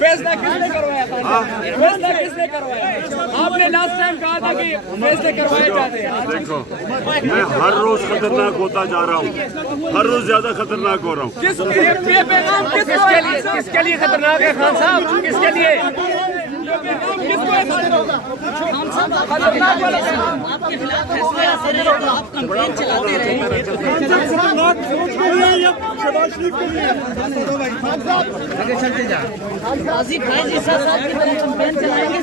फैसला किसने करवाया था? फैसला किसने करवाया? आपने लास्ट टाइम कहा था कि फैसले करवाए जाते हैं। देखो, मैं हर रोज खतरनाक होता जा रहा हूँ, हर रोज ज्यादा खतरनाक हो रहा हूँ। किसके लिए खतरनाक है खान साहब? किसके लिए? आपके खिलाफ फैसले आते रहे, आप कैंपेन चलाते रहे। काजी भाई जी साहब की तरह कैंपेन चलाएंगे।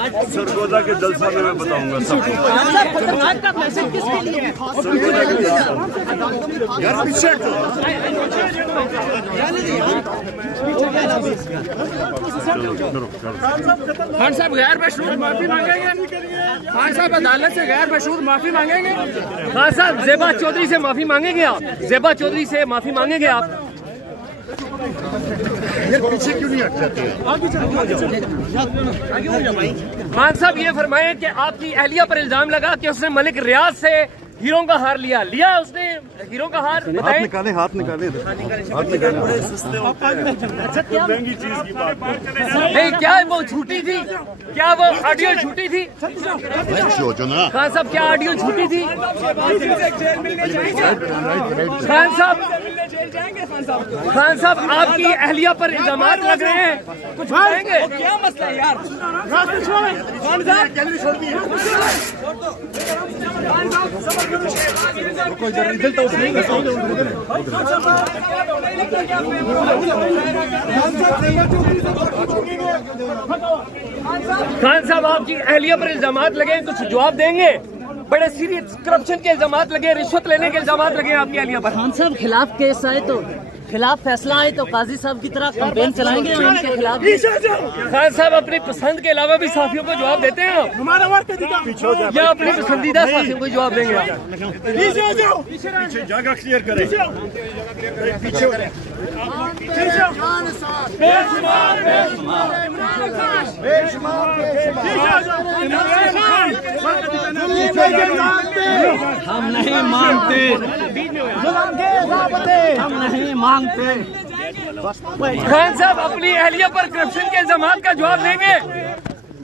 आज सरगोदा के जलसा में मैं बताऊंगा सबको। खान साहब गैर मशरूर माफी मांगेंगे? खान साहब अदालत से गैर मशरूर माफी मांगेंगे? खान साहब ज़ेबा चौधरी से माफी मांगेंगे आप? ज़ेबा चौधरी से माफी मांगेंगे आप? पीछे क्यों नहीं हट जाते? खान साहब ये फरमाएं कि आपकी अहलिया पर इल्जाम लगा कि उसने मलिक रियाज से हीरों का हार लिया उसने हीरों का हार? हाथ निकाले हाथ निकाले। महंगी चीज की बात नहीं, क्या वो झूठी थी? क्या वो ऑडियो झूठी थी? खान साहब क्या ऑडियो झूठी थी? खान साहब आपकी अहलिया पर इल्जाम लग रहे हैं, कुछ बताएंगे? क्या मसला है यार? खान साहब आपकी अहलिया पर इल्जामात लगे, कुछ जवाब देंगे? बड़े सीरियस करप्शन के इल्जामात लगे, रिश्वत लेने के इल्जामात लगे आपकी अहलिया पर। खान साहब खिलाफ केस आए तो खिलाफ फैसला आए तो काजी साहब की तरह कैंपेन चलाएंगे उनके खिलाफ? खान साहब अपनी पसंद के अलावा भी साथियों को जवाब देते हैं आप? या अपनी पसंदीदा साथियों को जवाब देंगे आप? पीछे जगह क्लियर करें। पीछे हम नहीं मानते, हम नहीं मांगते। खान साहब अपनी अहलिया पर करप्शन के इल्जामात का जवाब देंगे?